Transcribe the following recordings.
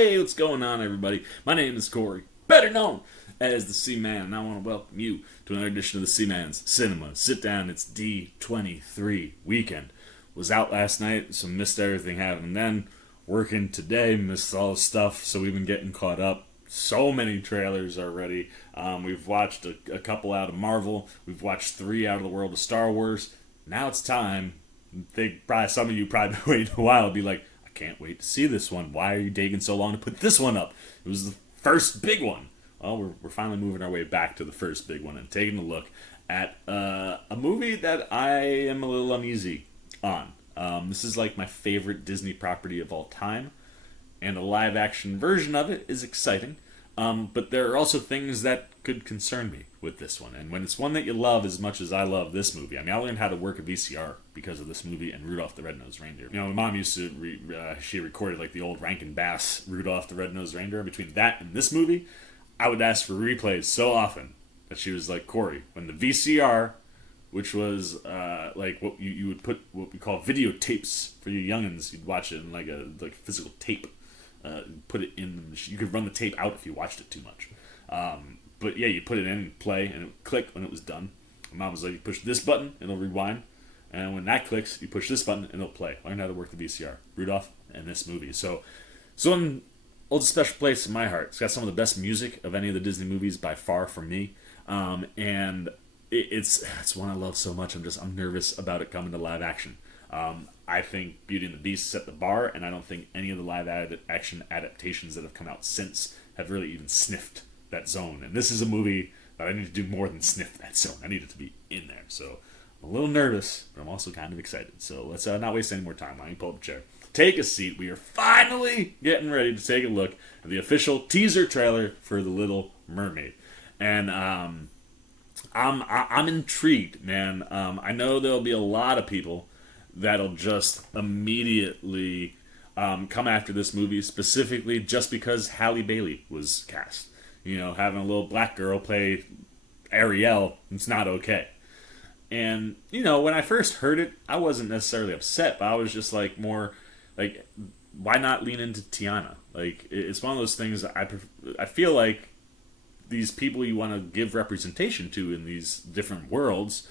Hey, what's going on, everybody? My name is Corey, better known as the C-Man, and I want to welcome you to another edition of the C-Man's Cinema Sit Down. It's D23 weekend. Was out last night, so missed everything happening then. Working today, missed all the stuff, so we've been getting caught up. So many trailers already. We've watched a couple out of Marvel. We've watched 3 out of the world of Star Wars. Now it's time. Some of you probably been waiting a while. Be like, I can't wait to see this one. Why are you taking so long to put this one up? It was the first big one. Well, we're finally moving our way back to the first big one and taking a look at a movie that I am a little uneasy on. This is like my favorite Disney property of all time, and a live-action version of it is exciting. But there are also things that could concern me with this one. And when it's one that you love as much as I love this movie, I learned how to work a VCR because of this movie and Rudolph the Red-Nosed Reindeer. My mom used to, she recorded like the old Rankin Bass Rudolph the Red-Nosed Reindeer. Between that and this movie, I would ask for replays so often that she was like, Corey, when the VCR, which was like what you would put what we call videotapes for you youngins, you'd watch it in like a physical tape. Put it in. You could run the tape out if you watched it too much. But yeah, you put it in and play, and it would click when it was done. My mom was like, you push this button, it'll rewind. And when that clicks, you push this button, and it'll play. Learn how to work the VCR. Rudolph and this movie. So one holds a special place in my heart. It's got some of the best music of any of the Disney movies by far for me. And it's one I love so much. I'm nervous about it coming to live action. I think Beauty and the Beast set the bar, and I don't think any of the live-action adaptations that have come out since have really even sniffed that zone. And this is a movie that I need to do more than sniff that zone. I need it to be in there. So I'm a little nervous, but I'm also kind of excited. So let's not waste any more time. Let me pull up a chair. Take a seat. We are finally getting ready to take a look at the official teaser trailer for The Little Mermaid. And I'm intrigued, man. I know there'll be a lot of people that'll just immediately come after this movie, specifically just because Halle Bailey was cast. Having a little black girl play Ariel, it's not okay. And, when I first heard it, I wasn't necessarily upset, but I was just like, more like, why not lean into Tiana? Like, it's one of those things that I feel like these people you want to give representation to in these different worlds,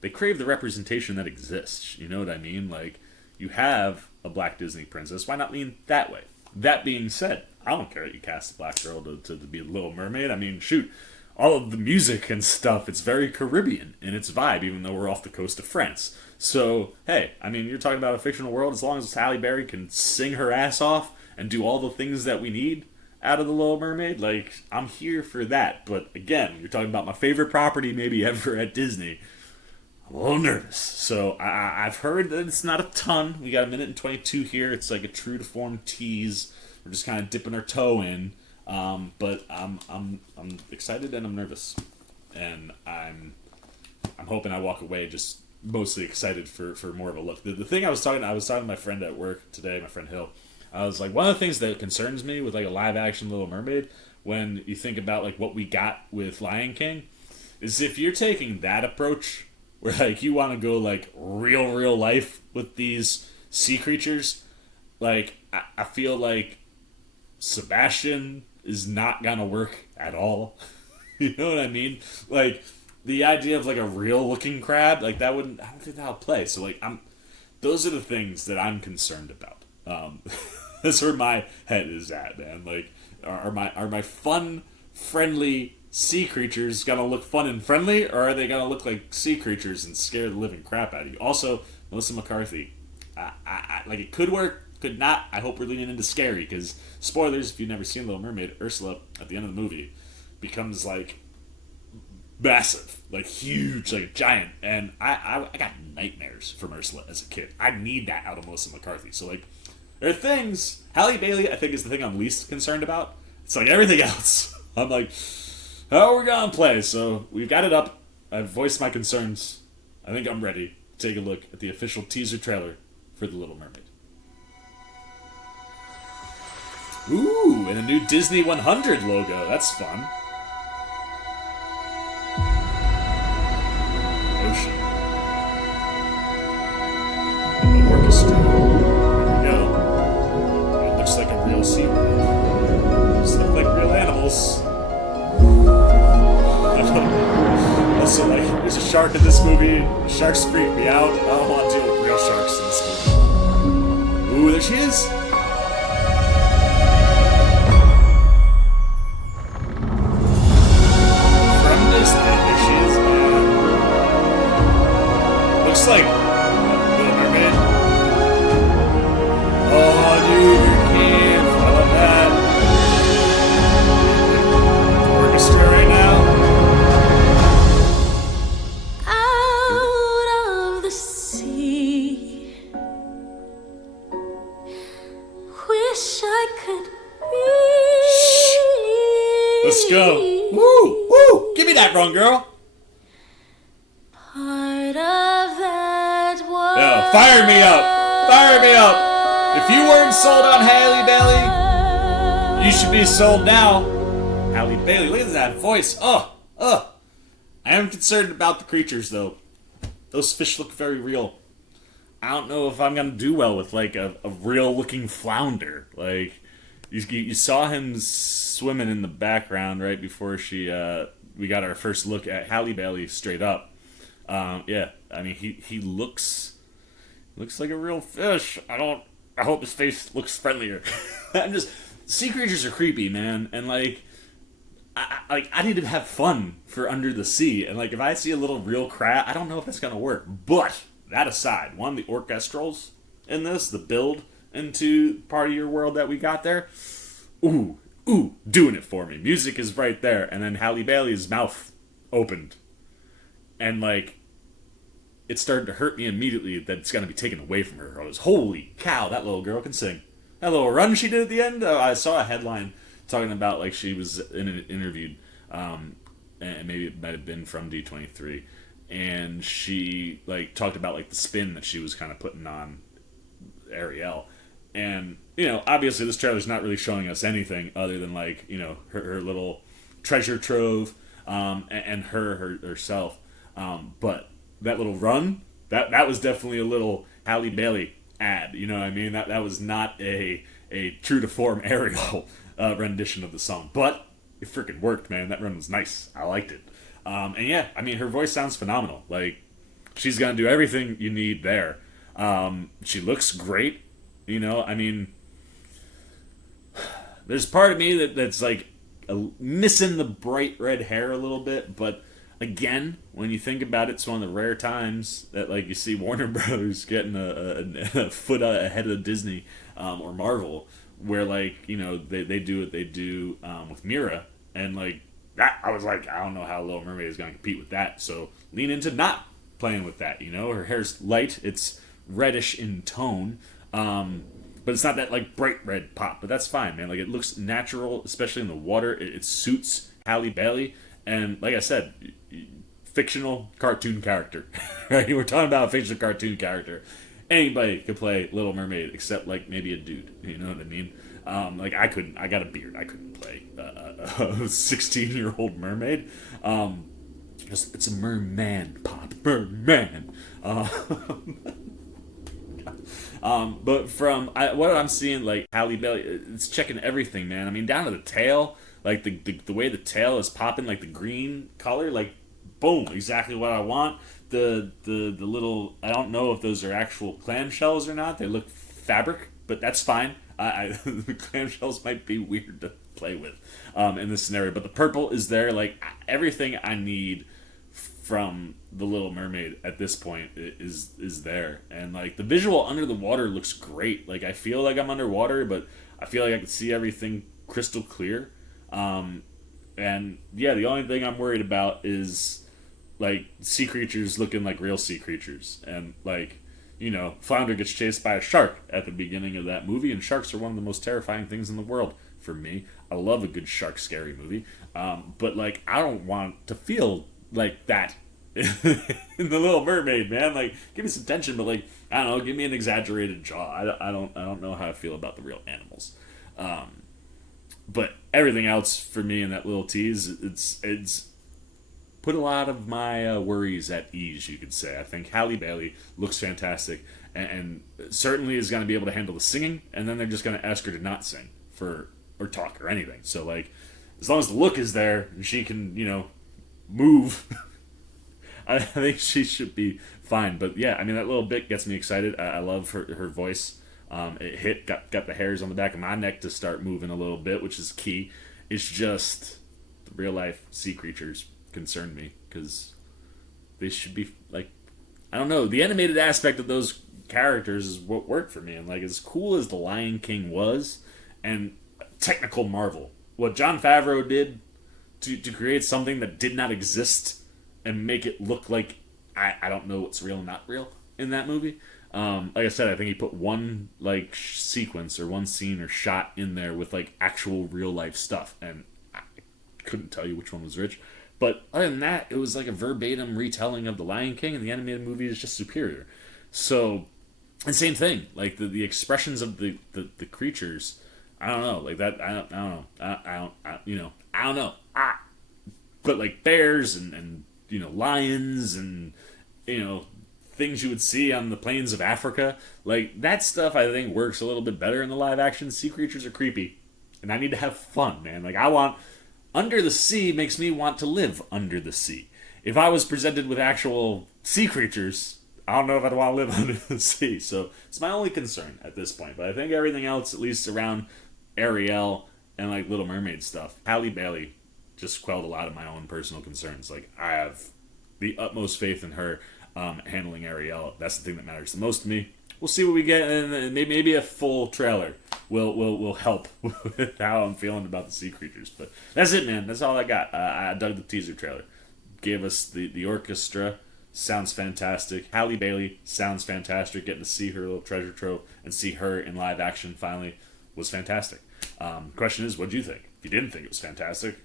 they crave the representation that exists. You know what I mean? Like, you have a black Disney princess. Why not lean that way? That being said, I don't care that you cast a black girl to be a Little Mermaid. I mean, shoot, all of the music and stuff, it's very Caribbean in its vibe, even though we're off the coast of France. So, hey, you're talking about a fictional world. As long as Halle Berry can sing her ass off and do all the things that we need out of The Little Mermaid, like, I'm here for that. But again, you're talking about my favorite property maybe ever at Disney. I'm a little nervous. So I've heard that it's not a ton. We got 1:22 minutes here. It's like a true to form tease. We're just kind of dipping our toe in. But I'm excited and I'm nervous. And I'm hoping I walk away just mostly excited for more of a look. The thing I was talking to my friend at work today, my friend Hill. I was like, one of the things that concerns me with like a live action Little Mermaid, when you think about like what we got with Lion King, is if you're taking that approach where like you want to go like real life with these sea creatures, like I feel like Sebastian is not gonna work at all. You know what I mean? Like the idea of like a real looking crab, like I don't think that'll play. So like those are the things that I'm concerned about. That's where my head is at, man. Like, are my fun, friendly sea creatures gonna look fun and friendly, or are they gonna look like sea creatures and scare the living crap out of you? Also, Melissa McCarthy, like it could work, could not. I hope we're leaning into scary, because spoilers if you've never seen Little Mermaid, Ursula at the end of the movie becomes like massive, like huge, like giant, and I got nightmares from Ursula as a kid. I need that out of Melissa McCarthy. So like, there are things. Halle Bailey, I think, is the thing I'm least concerned about. It's like everything else. I'm like, how are we gonna play? So we've got it up. I've voiced my concerns. I think I'm ready to take a look at the official teaser trailer for The Little Mermaid. Ooh, and a new Disney 100 logo. That's fun. Ocean. An orchestra. There we go. It looks like a real SeaWorld. Just look like real animals. Also, like, there's a shark in this movie. Sharks freak me out. I don't want to deal with real sharks in this movie. Ooh, there she is. From Disney, there she is, man. Looks like Little Mermaid. Oh, dude, you're cute. I love that. Orchestra right now. Out of the sea, wish I could be. Let's go. Woo! Woo! Give me that run, girl. Part of that world. Yo, fire me up. Fire me up. If you weren't sold on Halle Bailey, you should be sold now. Halle Bailey, look at that voice. I am concerned about the creatures, though. Those fish look very real. I don't know if I'm gonna do well with like a real-looking flounder. Like you saw him swimming in the background right before we got our first look at Halle Bailey straight up. Yeah, I mean he looks like a real fish. I hope his face looks friendlier. Sea creatures are creepy, man, and like I need to have fun for under the sea, and like if I see a little real crab, I don't know if that's gonna work. But that aside, one of the orchestrals in this, the build into part of your world that we got there, ooh, doing it for me. Music is right there, and then Halle Bailey's mouth opened, and like it started to hurt me immediately that it's gonna be taken away from her. I was, holy cow, that little girl can sing. That little run she did at the end. I saw a headline talking about like she was interviewed, and maybe it might have been from D23, and she like talked about like the spin that she was kind of putting on Ariel, and you know obviously this trailer's not really showing us anything other than like you know her little treasure trove, and herself, but that little run that was definitely a little Halle Bailey ad. You know what I mean? That was not a true to form Ariel rendition of the song, but it freaking worked, man. That run was nice. I liked it. And yeah, I mean, her voice sounds phenomenal. Like, she's gonna do everything you need there. She looks great. You know, I mean, there's part of me that's like missing the bright red hair a little bit, but again, when you think about it, it's one of the rare times that like you see Warner Brothers getting a foot ahead of Disney or Marvel, where like you know they do what they do with Mira, and like that I was like, I don't know how Little Mermaid is going to compete with that, so lean into not playing with that. You know, her hair's light, it's reddish in tone, but it's not that like bright red pop, but that's fine, man. Like it looks natural, especially in the water. It suits Halle Bailey, and like I said, fictional cartoon character. Right? We're talking about a fictional cartoon character. Anybody could play Little Mermaid except like maybe a dude. You know what I mean? Like I couldn't. I got a beard. I couldn't play a 16-year-old mermaid. It's a merman pop. Merman. But from what I'm seeing, like Halle Bailey, it's checking everything, man. I mean, down to the tail, like the way the tail is popping, like the green color, like boom, exactly what I want. The little, I don't know if those are actual clamshells or not. They look fabric, but that's fine. The clamshells might be weird to play with in this scenario, but the purple is there. Like everything I need from the Little Mermaid at this point is there, and like the visual under the water looks great. Like I feel like I'm underwater, but I feel like I can see everything crystal clear. And yeah, the only thing I'm worried about is like sea creatures looking like real sea creatures, and like you know, Flounder gets chased by a shark at the beginning of that movie, and sharks are one of the most terrifying things in the world for me. I love a good shark scary movie, but like I don't want to feel like that in the Little Mermaid, man. Like give me some tension, but like I don't know, give me an exaggerated jaw. I don't know how I feel about the real animals. But everything else for me in that little tease, it's put a lot of my worries at ease, you could say. I think Halle Bailey looks fantastic, and certainly is going to be able to handle the singing, and then they're just going to ask her to not sing for a or talk or anything. So like, as long as the look is there and she can, move, I think she should be fine. But yeah, I mean, that little bit gets me excited. I love her voice. It got the hairs on the back of my neck to start moving a little bit, which is key. It's just the real life sea creatures concern me because they should be like, I don't know, the animated aspect of those characters is what worked for me. And like, as cool as the Lion King was, and technical marvel, what Jon Favreau did to create something that did not exist and make it look like I don't know what's real and not real in that movie. Like I said, I think he put one like sequence or one scene or shot in there with like actual real life stuff, and I couldn't tell you which one was which. But other than that, it was like a verbatim retelling of the Lion King, and the animated movie is just superior. So, and same thing, like the expressions of the creatures. I don't know, like that. I don't know. I don't know. But like bears and lions and things you would see on the plains of Africa, like that stuff I think works a little bit better in the live action. Sea creatures are creepy, and I need to have fun, man. Like under the sea makes me want to live under the sea. If I was presented with actual sea creatures, I don't know if I'd want to live under the sea. So it's my only concern at this point. But I think everything else, at least around Ariel and like Little Mermaid stuff, Halle Bailey just quelled a lot of my own personal concerns. Like, I have the utmost faith in her handling Ariel. That's the thing that matters the most to me. We'll see what we get, and maybe a full trailer will help with how I'm feeling about the sea creatures. But that's it, man. That's all I got. I dug the teaser trailer. Gave us the orchestra. Sounds fantastic. Halle Bailey sounds fantastic. Getting to see her little treasure trove and see her in live action finally was fantastic. Question is, what do you think? If you didn't think it was fantastic,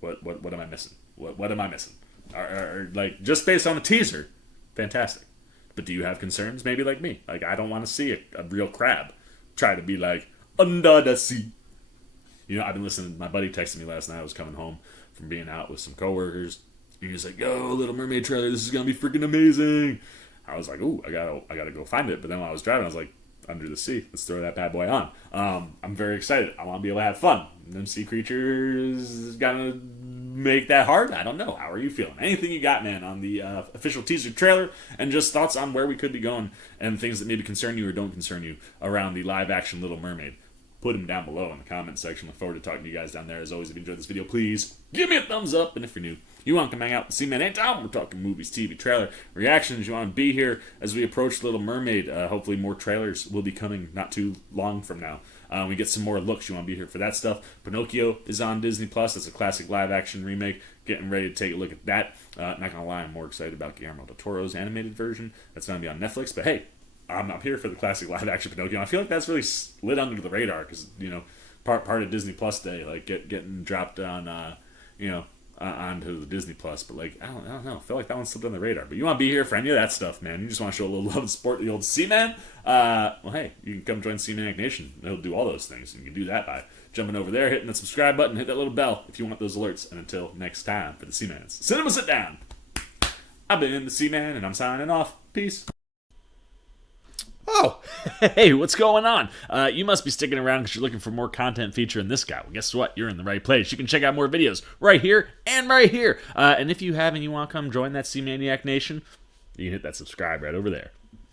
what am I missing? What am I missing? Or like, just based on the teaser, fantastic. But do you have concerns? Maybe like me. Like, I don't want to see a real crab try to be like, under the sea. I've been listening. My buddy texted me last night. I was coming home from being out with some coworkers. And he was like, yo, Little Mermaid trailer. This is going to be freaking amazing. I was like, ooh, I gotta go find it. But then while I was driving, I was like, under the sea. Let's throw that bad boy on. I'm very excited. I want to be able to have fun. And them sea creatures is gonna make that hard. I don't know. How are you feeling? Anything you got, man, on the official teaser trailer, and just thoughts on where we could be going and things that maybe concern you or don't concern you around the live action Little Mermaid? Put them down below in the comment section. Look forward to talking to you guys down there. As always, if you enjoyed this video, please give me a thumbs up. And if you're new, you want to come hang out with C-Man anytime, we're talking movies, TV, trailer, reactions. You want to be here as we approach Little Mermaid. Hopefully more trailers will be coming not too long from now. We get some more looks. You want to be here for that stuff. Pinocchio is on Disney+. That's a classic live-action remake. Getting ready to take a look at that. Not going to lie, I'm more excited about Guillermo del Toro's animated version. That's going to be on Netflix. But hey, I'm up here for the classic live-action Pinocchio. I feel like that's really slid under the radar because, part of Disney Plus Day, like getting dropped on, onto the Disney Plus. But like, I don't know. I feel like that one slipped on the radar. But you want to be here for any of that stuff, man. You just want to show a little love and support to the old C-Man. Well, hey, you can come join C-Man Nation. He'll do all those things. And you can do that by jumping over there, hitting the subscribe button, hit that little bell if you want those alerts. And until next time, for the C-Mans, Cinema Sit Down. I've been the C-Man, and I'm signing off. Peace. Oh, hey, what's going on? You must be sticking around because you're looking for more content featuring this guy. Well, guess what? You're in the right place. You can check out more videos right here and right here. And if you have and you want to come join that C-Maniac Nation, you can hit that subscribe right over there.